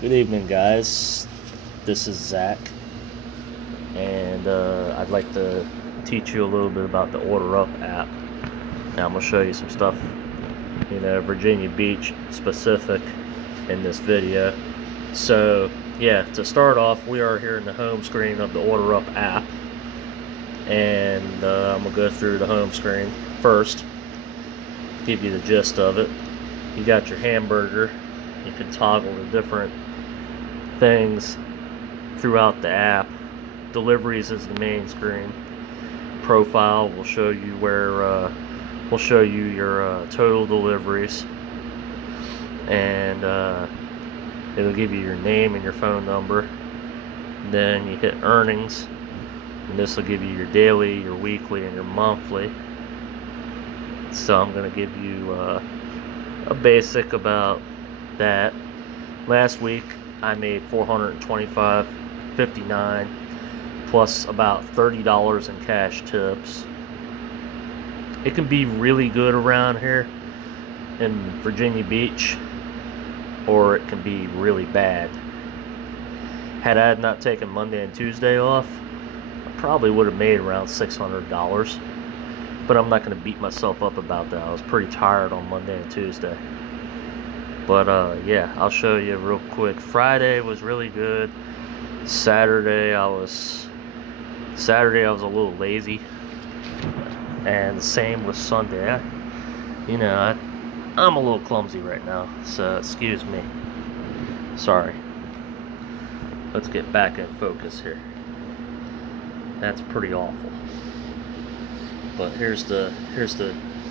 Good evening, guys. This is Zach, and I'd like to teach you a little bit about the Order Up app. Now, I'm going to show you some stuff, Virginia Beach specific in this video. So, yeah, to start off, we are here in the home screen of the Order Up app, and I'm going to go through the home screen first, give you the gist of it. You got your hamburger. You can toggle the different things throughout the app. Deliveries is the main screen. Profile will show you where will show you your total deliveries, and it'll give you your name and your phone number. Then you hit earnings, and this will give you your daily, your weekly, and your monthly. So I'm going to give you a basic about that. Last week I made $425.59 plus about $30 in cash tips. It can be really good around here in Virginia Beach, or it can be really bad. Had I not taken Monday and Tuesday off, I probably would have made around $600, but I'm not going to beat myself up about that. I was pretty tired on Monday and Tuesday. But yeah, I'll show you real quick. Friday was really good. Saturday I was a little lazy, and the same with Sunday. I'm a little clumsy right now, so excuse me. Sorry. Let's get back in focus here. That's pretty awful. But here's the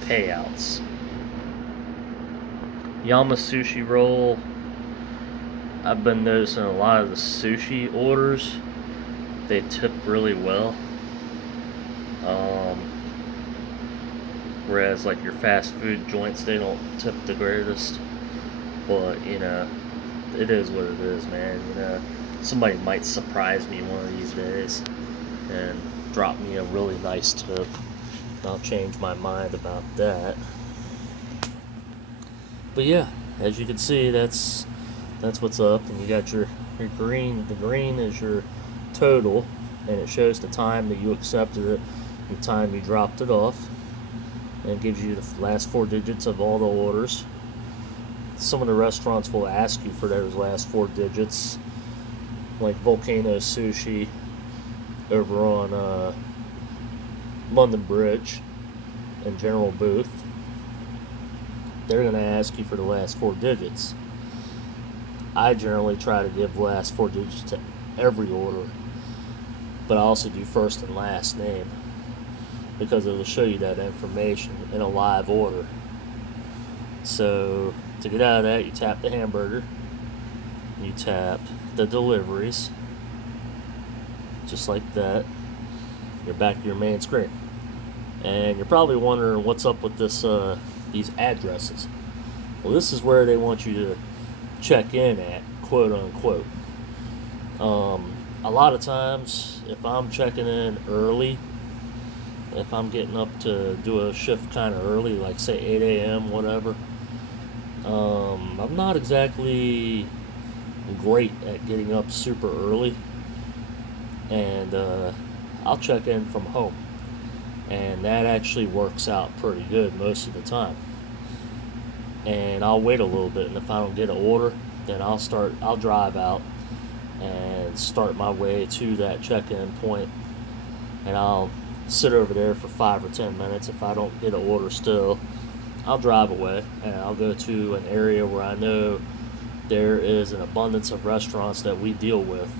payouts. Yama sushi roll. I've been noticing a lot of the sushi orders, they tip really well. Whereas like your fast food joints, they don't tip the greatest. But it is what it is, man. Somebody might surprise me one of these days and drop me a really nice tip. I'll change my mind about that. But yeah, as you can see, that's what's up. And you got your green. The green is your total, and it shows the time that you accepted it, the time you dropped it off, and it gives you the last 4 digits of all the orders. Some of the restaurants will ask you for those last 4 digits, like Volcano Sushi over on London Bridge and General Booth. They're going to ask you for the last 4 digits. I generally try to give the last 4 digits to every order, but I also do first and last name, because it will show you that information in a live order. So to get out of that, you tap the hamburger, you tap the deliveries, just like that. You're back to your main screen, and you're probably wondering what's up with this these addresses. Well, this is where they want you to check in at, quote unquote. A lot of times, if I'm checking in early, if I'm getting up to do a shift kind of early, like say 8 a.m., whatever, I'm not exactly great at getting up super early, and I'll check in from home. And that actually works out pretty good most of the time. And I'll wait a little bit, and if I don't get an order, then I'll drive out and start my way to that check-in point, and I'll sit over there for 5 or 10 minutes. If I don't get an order still, I'll drive away, and I'll go to an area where I know there is an abundance of restaurants that we deal with.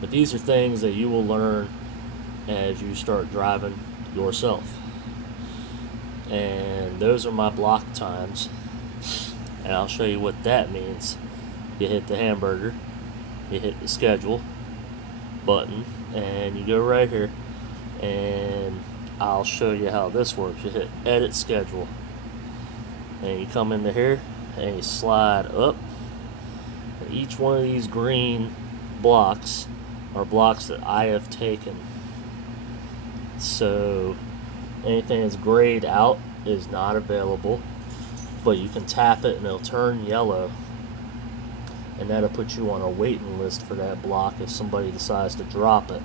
But these are things that you will learn as you start driving yourself. And those are my block times, and I'll show you what that means. You hit the hamburger, you hit the schedule button, and you go right here, and I'll show you how this works. You hit edit schedule, and you come into here and you slide up, and each one of these green blocks are blocks that I have taken. So anything that's grayed out is not available, but you can tap it and it'll turn yellow and that'll put you on a waiting list for that block if somebody decides to drop it.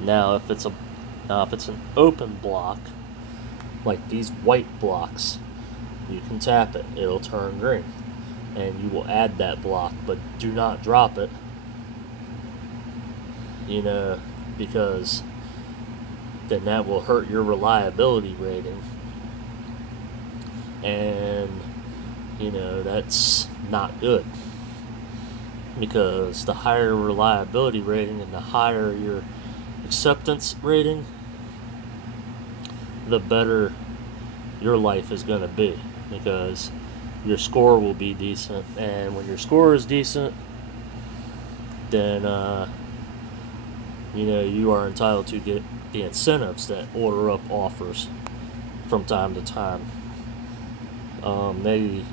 Now if it's an open block, like these white blocks, you can tap it, it'll turn green, and you will add that block, but do not drop it, because then that will hurt your reliability rating, and that's not good, because the higher reliability rating and the higher your acceptance rating, the better your life is going to be, because your score will be decent, and when your score is decent, then you are entitled to get the incentives that Order Up offers from time to time. They've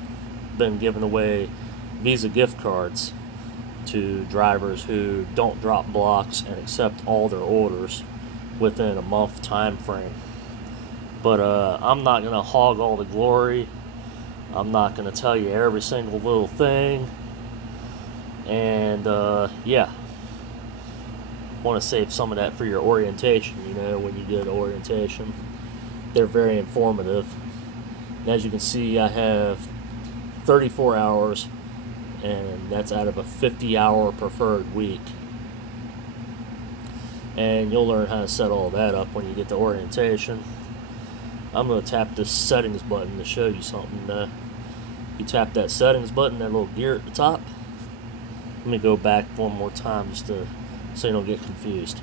been giving away Visa gift cards to drivers who don't drop blocks and accept all their orders within a month time frame. But I'm not going to hog all the glory. I'm not going to tell you every single little thing. And want to save some of that for your orientation. When you get orientation, they're very informative. And as you can see, I have 34 hours, and that's out of a 50-hour preferred week. And you'll learn how to set all that up when you get to orientation. I'm going to tap this settings button to show you something. You tap that settings button, that little gear at the top. Let me go back one more time just so you don't get confused.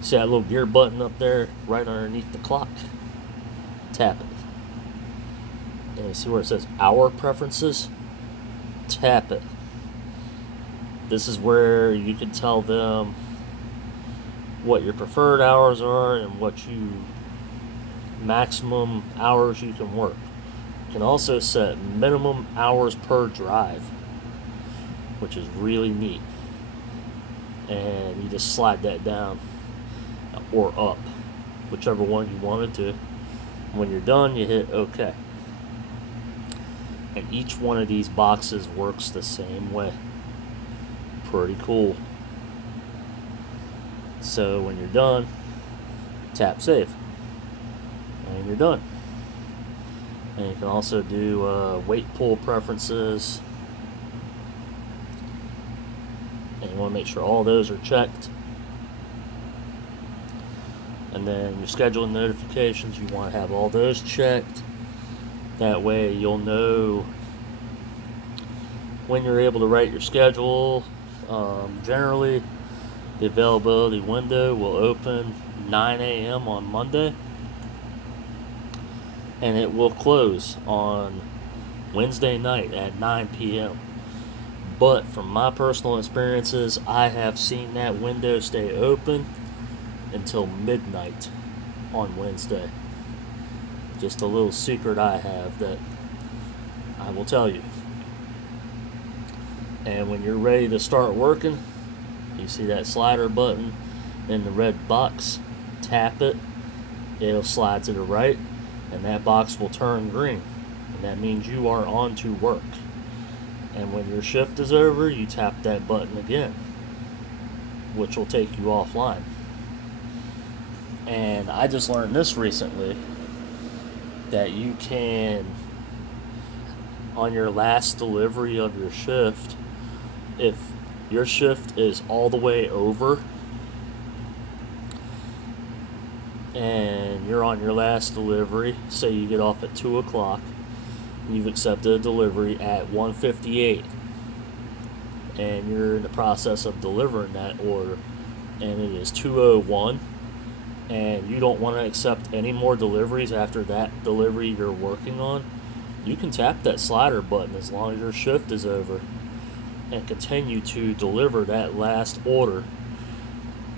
See that little gear button up there right underneath the clock? Tap it. And you see where it says hour preferences? Tap it. This is where you can tell them what your preferred hours are and what maximum hours you can work. You can also set minimum hours per drive, which is really neat. And you just slide that down or up, whichever one you wanted to. When you're done, you hit OK. And each one of these boxes works the same way. Pretty cool. So when you're done, tap save, and you're done. And you can also do weight pull preferences, and you want to make sure all those are checked. And then your scheduling notifications, you want to have all those checked. That way you'll know when you're able to write your schedule. Generally, the availability window will open 9 a.m. on Monday, and it will close on Wednesday night at 9 p.m. But from my personal experiences, I have seen that window stay open until midnight on Wednesday. Just a little secret I have that I will tell you. And when you're ready to start working, you see that slider button in the red box, tap it, it'll slide to the right, and that box will turn green, and that means you are on to work. And when your shift is over, you tap that button again, which will take you offline. And I just learned this recently, that you can, on your last delivery of your shift, if your shift is all the way over and you're on your last delivery, say you get off at 2 o'clock, you've accepted a delivery at 1:58, and you're in the process of delivering that order, and it is 2:01, and you don't want to accept any more deliveries after that delivery you're working on, you can tap that slider button as long as your shift is over and continue to deliver that last order,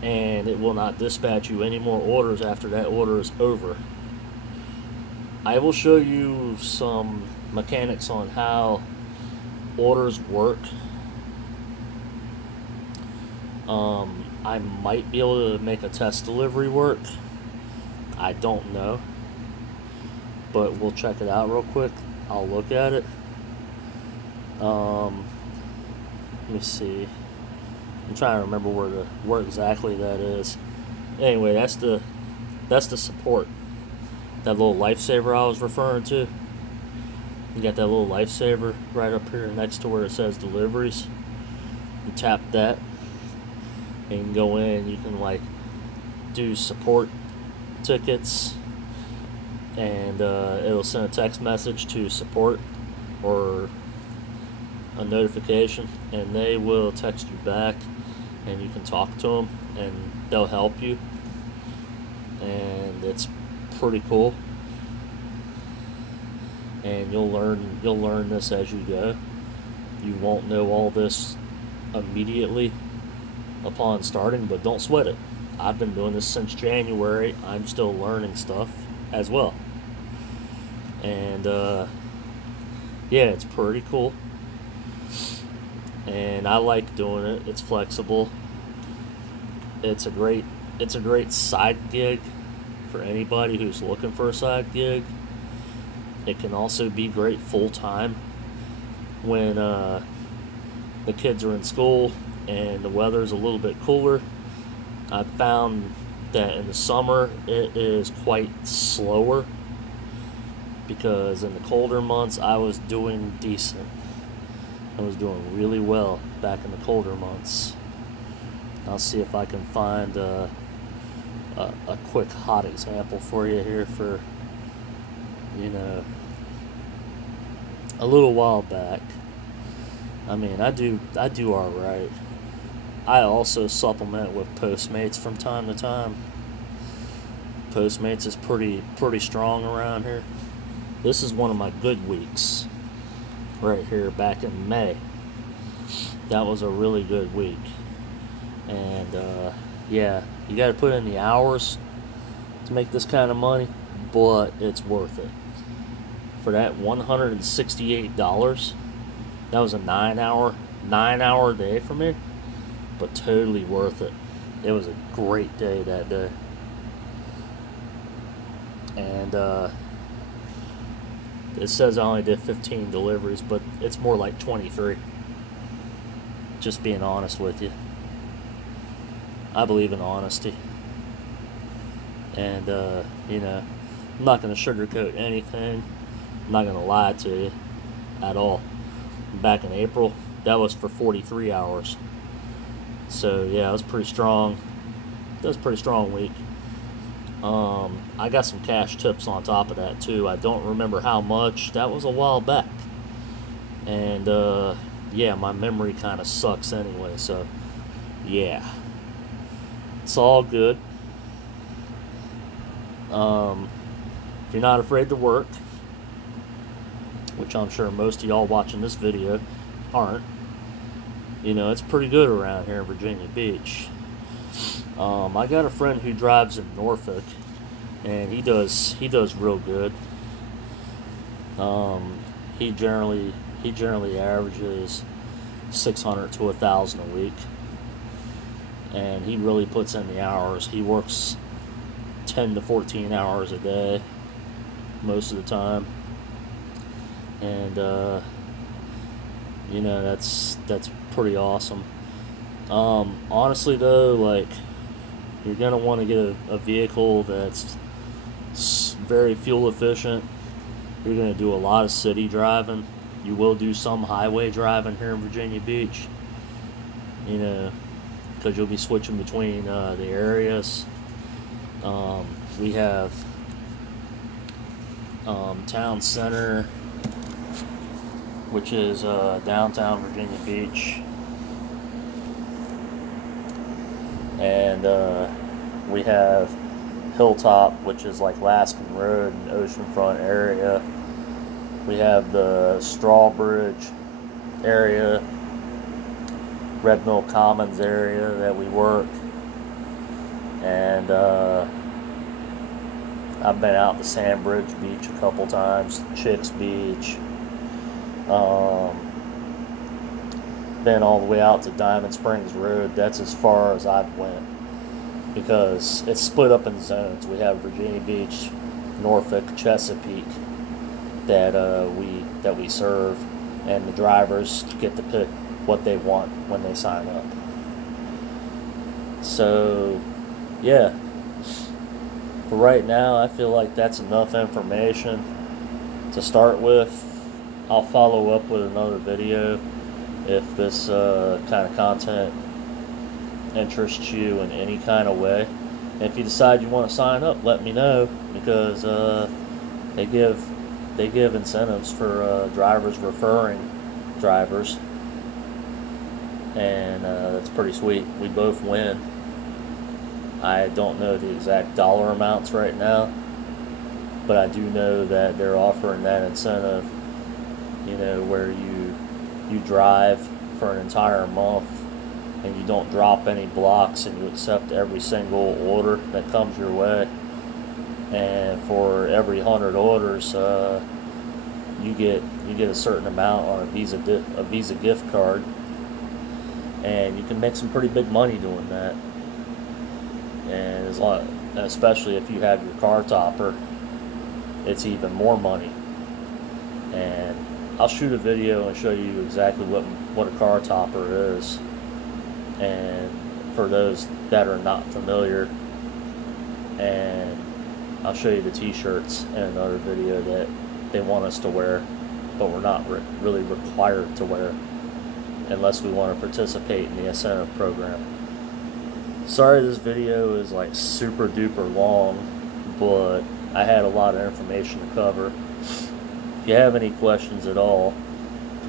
and it will not dispatch you any more orders after that order is over. I will show you some mechanics on how orders work. I might be able to make a test delivery work. I don't know, but we'll check it out real quick. I'll look at it. Let me see. I'm trying to remember where exactly that is. Anyway, that's the support. That little lifesaver I was referring to. You got that little lifesaver right up here next to where it says deliveries. You tap that, and you can go in. You can like do support tickets, and it'll send a text message to support or a notification, and they will text you back, and you can talk to them, and they'll help you, and it's pretty cool. And you'll learn this as you go. You won't know all this immediately upon starting, but don't sweat it. I've been doing this since January. I'm still learning stuff as well, and yeah, it's pretty cool, and I like doing it. It's flexible. It's a great side gig for anybody who's looking for a side gig. It can also be great full-time when the kids are in school and the weather's a little bit cooler. I've found that in the summer it is quite slower, because in the colder months I was doing decent. I was doing really well back in the colder months. I'll see if I can find a quick hot example for you here for, you know, a little while back. I mean, I do all right. I also supplement with Postmates from time to time. Postmates is pretty strong around here. This is one of my good weeks right here back in May. That was a really good week. And yeah, you got to put in the hours to make this kind of money, but it's worth it. For that $168, that was a 9-hour day for me, but totally worth it. It was a great day that day. And it says I only did 15 deliveries, but it's more like 23. Just being honest with you. I believe in honesty. And, you know, I'm not going to sugarcoat anything. I'm not going to lie to you at all. Back in April, that was for 43 hours. So, yeah, it was pretty strong. That was a pretty strong week. I got some cash tips on top of that, too. I don't remember how much. That was a while back. And, yeah, my memory kind of sucks anyway. So, yeah. It's all good. If you're not afraid to work, which I'm sure most of y'all watching this video aren't, you know, it's pretty good around here in Virginia Beach. I got a friend who drives in Norfolk, and he does real good. He generally averages 600 to 1,000 a week, and he really puts in the hours. He works 10 to 14 hours a day most of the time, and you know, that's pretty awesome. Honestly though, like, you're gonna want to get a vehicle that's very fuel efficient. You're gonna do a lot of city driving. You will do some highway driving here in Virginia Beach, you know, because you'll be switching between the areas. We have Town Center, which is downtown Virginia Beach, and we have Hilltop, which is like Laskin Road and oceanfront area. We have the Strawbridge area, Red Mill Commons area that we work, and I've been out to Sandbridge Beach a couple times, Chicks Beach, been all the way out to Diamond Springs Road. That's as far as I've went, because it's split up in zones. We have Virginia Beach, Norfolk, Chesapeake that we serve, and the drivers get to what they want when they sign up. So, yeah. For right now, I feel like that's enough information to start with. I'll follow up with another video if this kind of content interests you in any kind of way. And if you decide you want to sign up, let me know, because they give incentives for drivers referring drivers, and that's pretty sweet. We both win. I don't know the exact dollar amounts right now, but I do know that they're offering that incentive, where you drive for an entire month and you don't drop any blocks, and you accept every single order that comes your way. And for every 100 orders, you get a certain amount on a Visa gift card, and you can make some pretty big money doing that. And especially if you have your car topper, it's even more money. And I'll shoot a video and show you exactly what a car topper is. And for those that are not familiar, and I'll show you the t-shirts in another video that they want us to wear, but we're not really required to wear unless we want to participate in the incentive program. Sorry this video is like super duper long, but I had a lot of information to cover. If you have any questions at all,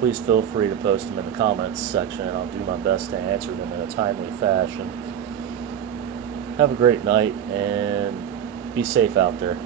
please feel free to post them in the comments section, and I'll do my best to answer them in a timely fashion. Have a great night, and be safe out there.